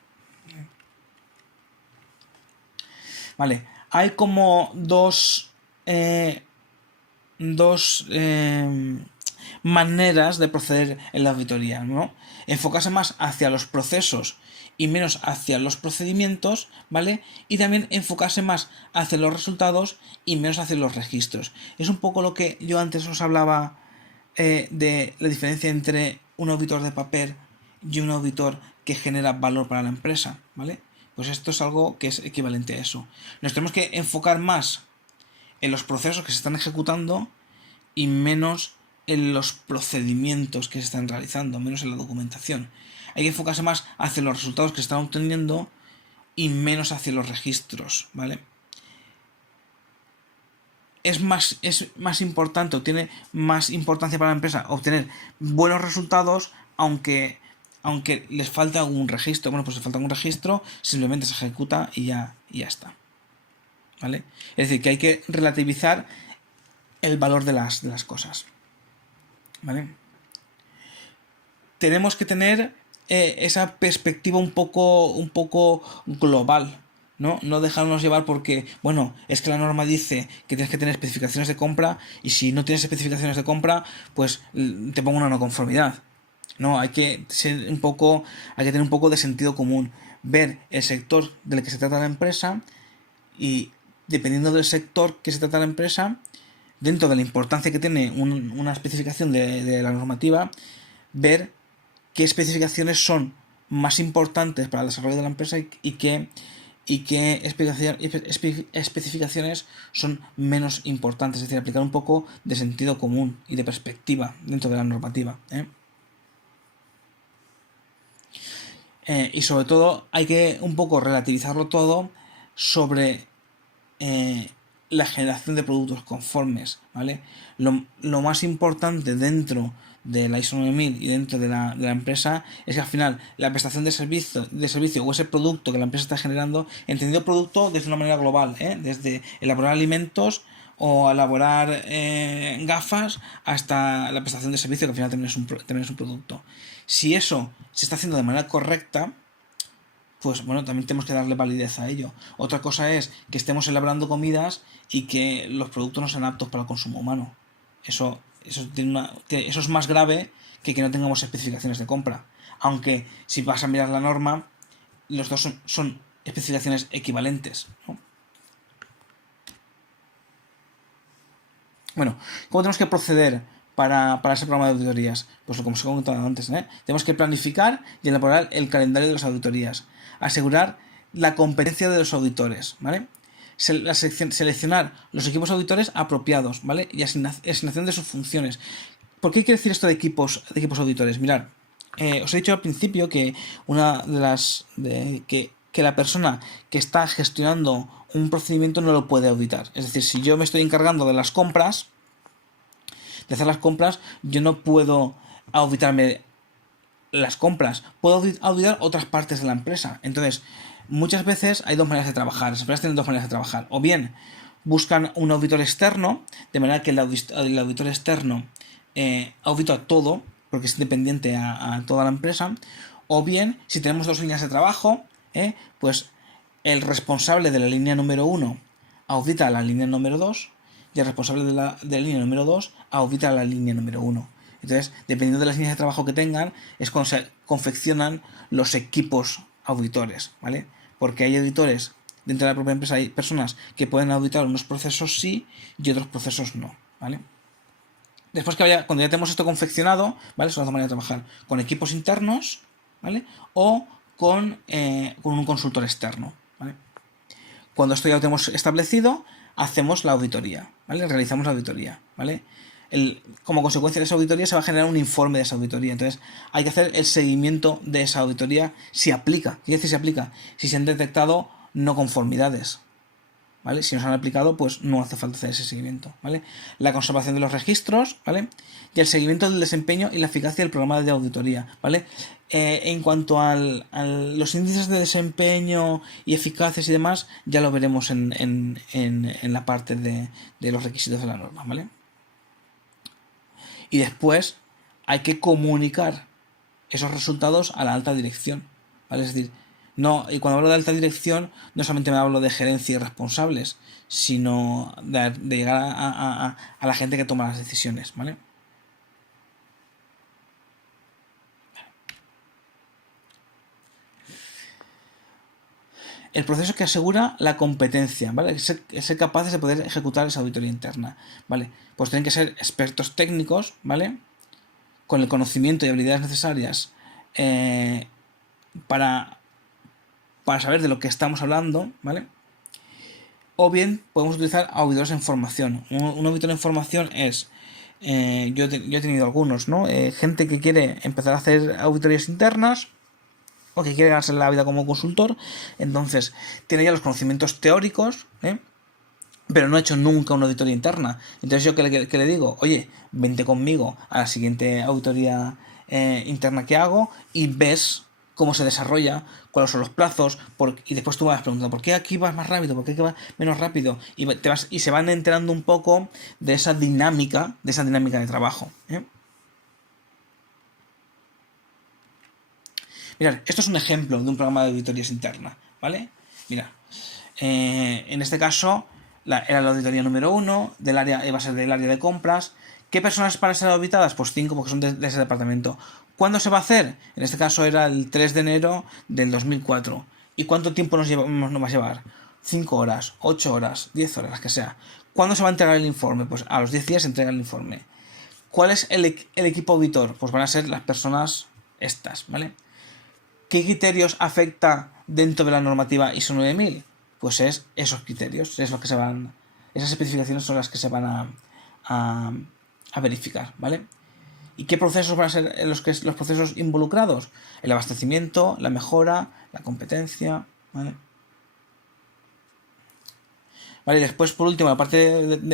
Vale, hay como dos maneras de proceder en la auditoría, ¿no? Enfocarse más hacia los procesos y menos hacia los procedimientos, ¿vale? Y también enfocarse más hacia los resultados y menos hacia los registros. Es un poco lo que yo antes os hablaba de la diferencia entre un auditor de papel y un auditor que genera valor para la empresa, ¿vale? Pues esto es algo que es equivalente a eso. Nos tenemos que enfocar más en los procesos que se están ejecutando y menos en los procedimientos que se están realizando, menos en la documentación. Hay que enfocarse más hacia los resultados que se están obteniendo y menos hacia los registros, ¿vale? es más importante o tiene más importancia para la empresa obtener buenos resultados, aunque les falta algún registro. Bueno, pues si falta algún registro, simplemente se ejecuta y ya está. ¿Vale? Es decir, que hay que relativizar el valor de las cosas. ¿Vale? Tenemos que tener esa perspectiva un poco global, ¿no? No dejarnos llevar porque, bueno, es que la norma dice que tienes que tener especificaciones de compra y si no tienes especificaciones de compra, pues te pongo una no conformidad. No, hay que tener un poco de sentido común, ver el sector del que se trata la empresa y dependiendo del sector que se trata la empresa, dentro de la importancia que tiene una especificación de la normativa, ver qué especificaciones son más importantes para el desarrollo de la empresa y qué especificaciones son menos importantes. Es decir, aplicar un poco de sentido común y de perspectiva dentro de la normativa. Y sobre todo hay que un poco relativizarlo todo sobre la generación de productos conformes, ¿vale? Lo más importante dentro de la ISO 9000 y dentro de la empresa es que al final la prestación de servicio o ese producto que la empresa está generando, entendido producto desde una manera global, desde elaborar alimentos o elaborar gafas hasta la prestación de servicio, que al final también es un producto. Si eso se está haciendo de manera correcta, pues bueno, también tenemos que darle validez a ello. Otra cosa es que estemos elaborando comidas y que los productos no sean aptos para el consumo humano. Eso es más grave que no tengamos especificaciones de compra. Aunque si vas a mirar la norma, los dos son especificaciones equivalentes, ¿no? Bueno, ¿cómo tenemos que proceder para ese programa de auditorías? Pues como os he comentado antes, tenemos que planificar y elaborar el calendario de las auditorías. Asegurar la competencia de los auditores, ¿vale? Seleccionar los equipos auditores apropiados, ¿vale? Y asignación de sus funciones. ¿Por qué quiere decir esto de equipos auditores? Mirad, os he dicho al principio que que la persona que está gestionando un procedimiento no lo puede auditar. Es decir, si yo me estoy encargando de hacer las compras, yo no puedo auditarme las compras. Puedo auditar otras partes de la empresa. Entonces, muchas veces hay dos maneras de trabajar. Las empresas tienen dos maneras de trabajar. O bien buscan un auditor externo, de manera que el auditor externo audita todo, porque es independiente a toda la empresa. O bien, si tenemos dos líneas de trabajo, pues el responsable de la línea número 1 audita la línea número 2 y el responsable de la línea número 2 audita la línea número 1. Entonces, dependiendo de las líneas de trabajo que tengan, es cuando se confeccionan los equipos auditores, ¿vale? Porque hay auditores dentro de la propia empresa, hay personas que pueden auditar unos procesos sí y otros procesos no, ¿vale? Después cuando ya tenemos esto confeccionado, ¿vale? Son las dos maneras de trabajar, con equipos internos, ¿vale? O con un consultor externo, ¿vale? Cuando esto ya lo tenemos establecido, hacemos la auditoría, ¿vale? Realizamos la auditoría, ¿vale? Como consecuencia de esa auditoría se va a generar un informe de esa auditoría. Entonces hay que hacer el seguimiento de esa auditoría si aplica. ¿Qué decir si aplica? Si se han detectado no conformidades, ¿vale? Si no se han aplicado, pues no hace falta hacer ese seguimiento, ¿vale? La conservación de los registros, ¿vale? Y el seguimiento del desempeño y la eficacia del programa de auditoría, ¿vale? En cuanto a los índices de desempeño y eficacias y demás, ya lo veremos en la parte de los requisitos de la norma, ¿vale? Y después hay que comunicar esos resultados a la alta dirección, ¿vale? Es decir, no, y cuando hablo de alta dirección, no solamente me hablo de gerencia y responsables, sino de llegar a la gente que toma las decisiones, ¿vale? El proceso que asegura la competencia, ¿vale? Ser capaces de poder ejecutar esa auditoría interna, ¿vale? Pues tienen que ser expertos técnicos, ¿vale? Con el conocimiento y habilidades necesarias para saber de lo que estamos hablando, ¿vale? O bien podemos utilizar auditores en formación. Un auditor en formación es, yo he tenido algunos, ¿no? Gente que quiere empezar a hacer auditorías internas o que quiere ganarse la vida como consultor, entonces tiene ya los conocimientos teóricos, pero no he hecho nunca una auditoría interna. Entonces yo que le digo, oye, vente conmigo a la siguiente auditoría interna que hago y ves cómo se desarrolla, cuáles son los plazos, y después tú vas preguntando, ¿por qué aquí vas más rápido? ¿Por qué aquí vas menos rápido? Y se van enterando un poco de esa dinámica de trabajo. Mirad, esto es un ejemplo de un programa de auditorías internas, ¿vale? Mirad, en este caso era la auditoría número 1, iba a ser del área de compras. ¿Qué personas para ser auditadas? Pues 5, porque son de ese departamento. ¿Cuándo se va a hacer? En este caso era el 3 de enero del 2004. ¿Y cuánto tiempo nos va a llevar? 5 horas, 8 horas, 10 horas, las que sea. ¿Cuándo se va a entregar el informe? Pues a los 10 días se entrega el informe. ¿Cuál es el equipo auditor? Pues van a ser las personas estas, ¿vale? ¿Qué criterios afecta dentro de la normativa ISO 9000? Pues es esos criterios, es lo que esas especificaciones son las que se van a verificar, ¿vale? ¿Y qué procesos van a ser los procesos involucrados? El abastecimiento, la mejora, la competencia, ¿vale? Vale, y después, por último, la parte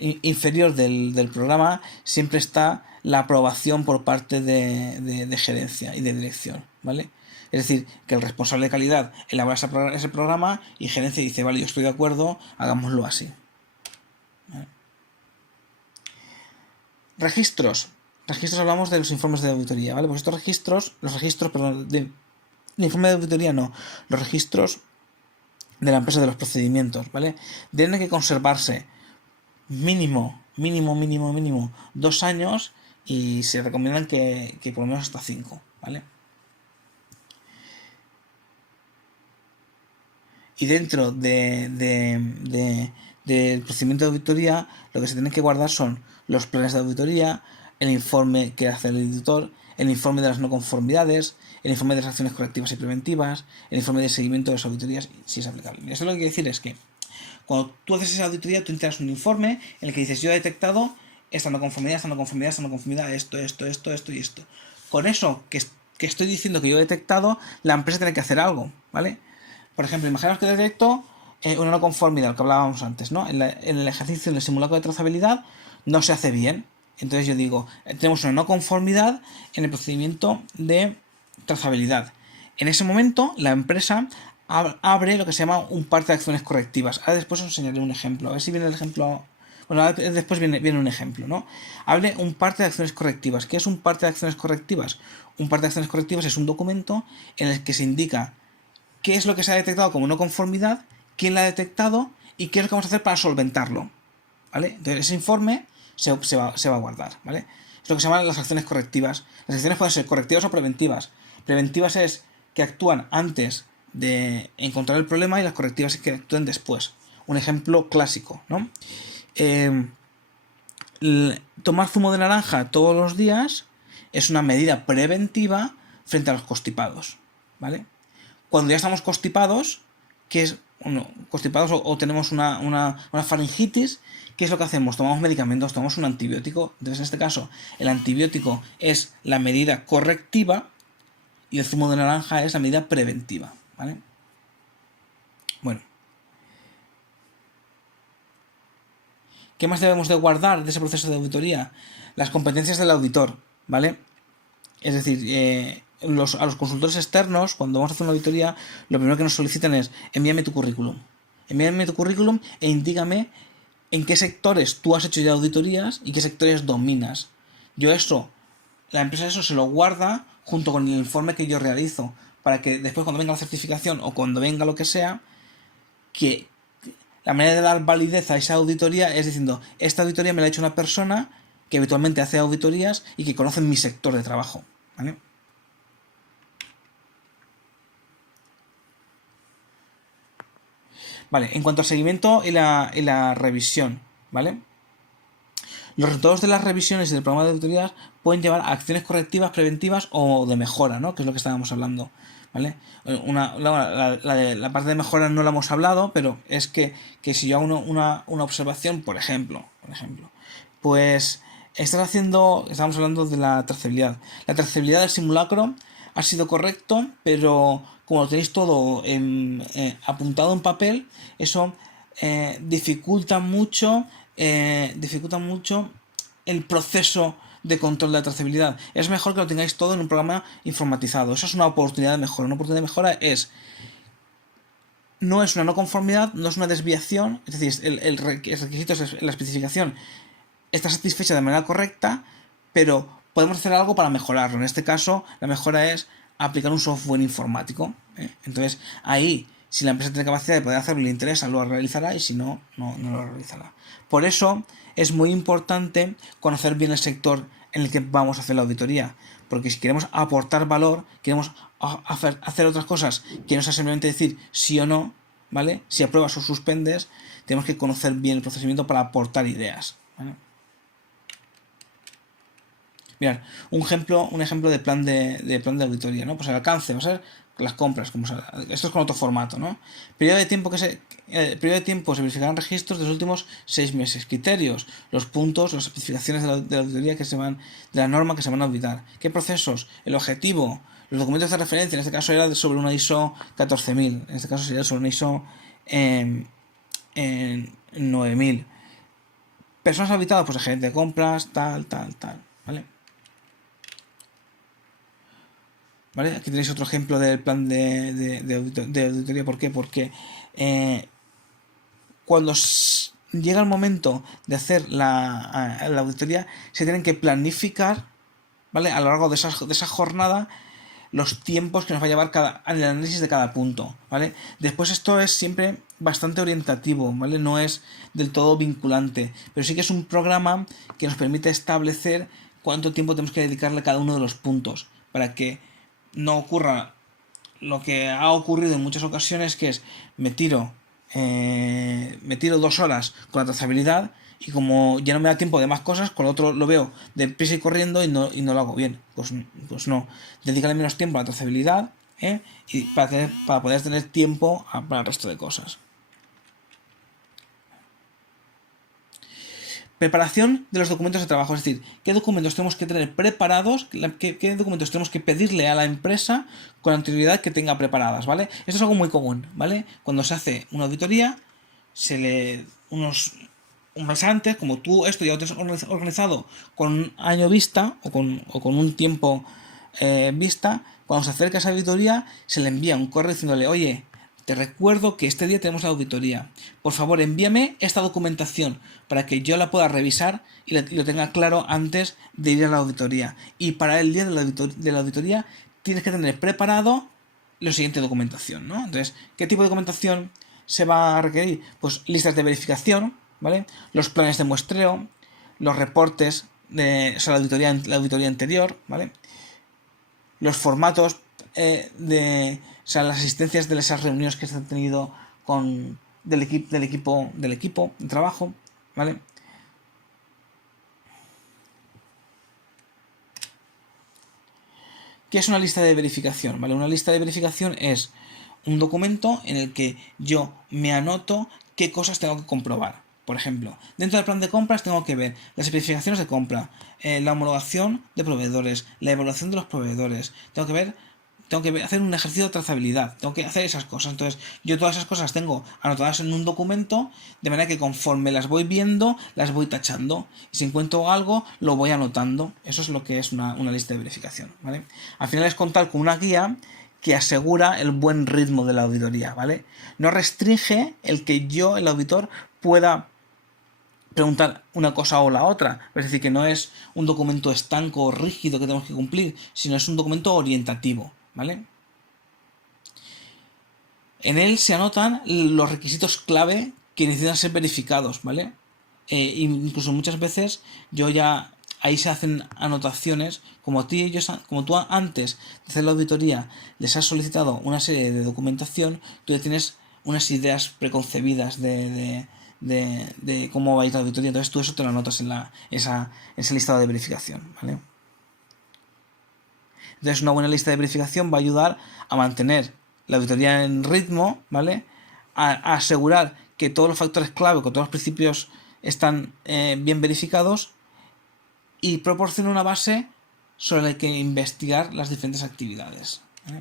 inferior del programa siempre está la aprobación por parte de gerencia y de dirección, ¿vale? Es decir, que el responsable de calidad elabora ese programa y gerencia dice, vale, yo estoy de acuerdo, hagámoslo así. ¿Vale? Registros. Registros, hablamos de los informes de auditoría, ¿vale? Pues los registros, perdón, del informe de auditoría no, los registros de la empresa, de los procedimientos, ¿vale? Deben que conservarse mínimo 2 años y se recomiendan que por lo menos hasta 5, ¿vale? Y dentro del procedimiento de auditoría, lo que se tiene que guardar son los planes de auditoría, el informe que hace el auditor, el informe de las no conformidades, el informe de las acciones correctivas y preventivas, el informe de seguimiento de las auditorías, si es aplicable. Eso lo que quiere decir es que cuando tú haces esa auditoría, tú entregas un informe en el que dices, yo he detectado esta no conformidad, esto y esto. Con eso que estoy diciendo que yo he detectado, la empresa tiene que hacer algo, ¿vale? Por ejemplo, imaginemos que detecto una no conformidad, lo que hablábamos antes, ¿no? En el ejercicio del simulacro de trazabilidad no se hace bien. Entonces yo digo, tenemos una no conformidad en el procedimiento de trazabilidad. En ese momento, la empresa abre lo que se llama un parte de acciones correctivas. Ahora después os enseñaré un ejemplo. A ver si viene el ejemplo. Bueno, después viene un ejemplo, ¿no? Abre un parte de acciones correctivas. ¿Qué es un parte de acciones correctivas? Un parte de acciones correctivas es un documento en el que se indica qué es lo que se ha detectado como no conformidad, quién la ha detectado y qué es lo que vamos a hacer para solventarlo, ¿vale? Entonces ese informe se va a guardar, ¿vale? Es lo que se llaman las acciones correctivas. Las acciones pueden ser correctivas o preventivas. Preventivas es que actúan antes de encontrar el problema y las correctivas es que actúen después. Un ejemplo clásico, ¿no? Tomar zumo de naranja todos los días es una medida preventiva frente a los constipados, ¿vale? Cuando ya estamos constipados, que es constipados o tenemos una faringitis, ¿qué es lo que hacemos? Tomamos medicamentos, tomamos un antibiótico. Entonces, en este caso, el antibiótico es la medida correctiva y el zumo de naranja es la medida preventiva, ¿vale? Bueno. ¿Qué más debemos de guardar de ese proceso de auditoría? Las competencias del auditor, ¿vale? Es decir, a los consultores externos, cuando vamos a hacer una auditoría, lo primero que nos solicitan es envíame tu currículum. Envíame tu currículum e indícame en qué sectores tú has hecho ya auditorías y qué sectores dominas. La empresa eso se lo guarda junto con el informe que yo realizo, para que después cuando venga la certificación o cuando venga lo que sea, que la manera de dar validez a esa auditoría es diciendo, esta auditoría me la ha hecho una persona que habitualmente hace auditorías y que conoce mi sector de trabajo, ¿vale? Vale, en cuanto al seguimiento y la revisión, ¿vale? Los resultados de las revisiones y del programa de auditorías pueden llevar a acciones correctivas, preventivas o de mejora, ¿no? Que es lo que estábamos hablando, ¿vale? La parte de mejora no la hemos hablado, pero es que si yo hago una observación, por ejemplo, pues estamos hablando de la trazabilidad. La trazabilidad del simulacro ha sido correcto, pero como lo tenéis todo apuntado en papel, eso dificulta mucho el proceso de control de la trazabilidad. Es mejor que lo tengáis todo en un programa informatizado. Eso es una oportunidad de mejora. Una oportunidad de mejora no es una no conformidad, no es una desviación, es decir, el requisito es la especificación está satisfecha de manera correcta, pero podemos hacer algo para mejorarlo. En este caso, la mejora es aplicar un software informático. Entonces, ahí, si la empresa tiene capacidad de poder hacerlo y le interesa, lo realizará, y si no, no lo realizará. Por eso, es muy importante conocer bien el sector en el que vamos a hacer la auditoría, porque si queremos aportar valor, queremos hacer otras cosas que no sea simplemente decir sí o no, ¿vale? Si apruebas o suspendes, tenemos que conocer bien el procedimiento para aportar ideas, ¿vale? Mirad, un ejemplo de plan de auditoría, ¿no? Pues el alcance va a ser las compras, esto es con otro formato, ¿no? Periodo de tiempo se verificarán registros de los últimos 6 meses. Criterios, los puntos, las especificaciones de la auditoría de la norma que se van a auditar. ¿Qué procesos? El objetivo, los documentos de referencia, en este caso era sobre una ISO 14000, en este caso sería sobre una ISO 9000. Personas auditadas, pues el gerente de compras, tal, ¿vale? ¿Vale? Aquí tenéis otro ejemplo del plan de auditoría. ¿Por qué? Porque cuando llega el momento de hacer la auditoría, se tienen que planificar, ¿vale? A lo largo de esa jornada, los tiempos que nos va a llevar el análisis de cada punto, ¿vale? Después esto es siempre bastante orientativo, ¿vale? No es del todo vinculante, pero sí que es un programa que nos permite establecer cuánto tiempo tenemos que dedicarle a cada uno de los puntos, para que no ocurra lo que ha ocurrido en muchas ocasiones, que es me tiro 2 horas con la trazabilidad, y como ya no me da tiempo de más cosas, con lo otro lo veo deprisa y corriendo y no lo hago bien. Pues no, dedícale menos tiempo a la trazabilidad, y para poder tener tiempo para el resto de cosas. Preparación de los documentos de trabajo, es decir, qué documentos tenemos que tener preparados, qué documentos tenemos que pedirle a la empresa con anterioridad que tenga preparadas, ¿vale? Esto es algo muy común, ¿vale? Cuando se hace una auditoría, se le un mes antes, como tú esto ya lo tienes organizado con un año vista o con un tiempo vista, cuando se acerca esa auditoría, se le envía un correo diciéndole, oye, te recuerdo que este día tenemos la auditoría. Por favor, envíame esta documentación para que yo la pueda revisar y lo tenga claro antes de ir a la auditoría. Y para el día de la auditoría tienes que tener preparado la siguiente documentación, ¿no? Entonces, ¿qué tipo de documentación se va a requerir? Pues listas de verificación, ¿vale? Los planes de muestreo, los reportes de la auditoría anterior, ¿vale? Los formatos las asistencias de esas reuniones que se han tenido del equipo de trabajo, ¿vale? ¿Qué es una lista de verificación? ¿Vale? Una lista de verificación es un documento en el que yo me anoto qué cosas tengo que comprobar. Por ejemplo, dentro del plan de compras tengo que ver las especificaciones de compra, la homologación de proveedores, la evaluación de los proveedores, tengo que hacer un ejercicio de trazabilidad, tengo que hacer esas cosas. Entonces, yo todas esas cosas tengo anotadas en un documento, de manera que conforme las voy viendo, las voy tachando. Y si encuentro algo, lo voy anotando. Eso es lo que es una lista de verificación, ¿vale? Al final es contar con una guía que asegura el buen ritmo de la auditoría, ¿vale? No restringe el que yo, el auditor, pueda preguntar una cosa o la otra. Es decir, que no es un documento estanco o rígido que tenemos que cumplir, sino es un documento orientativo, ¿vale? En él se anotan los requisitos clave que necesitan ser verificados, ¿vale? Incluso muchas veces ahí se hacen anotaciones, como tú antes de hacer la auditoría les has solicitado una serie de documentación, tú ya tienes unas ideas preconcebidas de cómo va a ir la auditoría, entonces tú eso te lo anotas en ese listado de verificación, ¿vale? Entonces una buena lista de verificación va a ayudar a mantener la auditoría en ritmo, ¿vale? A asegurar que todos los factores clave, que todos los principios están bien verificados, y proporciona una base sobre la que investigar las diferentes actividades, ¿vale?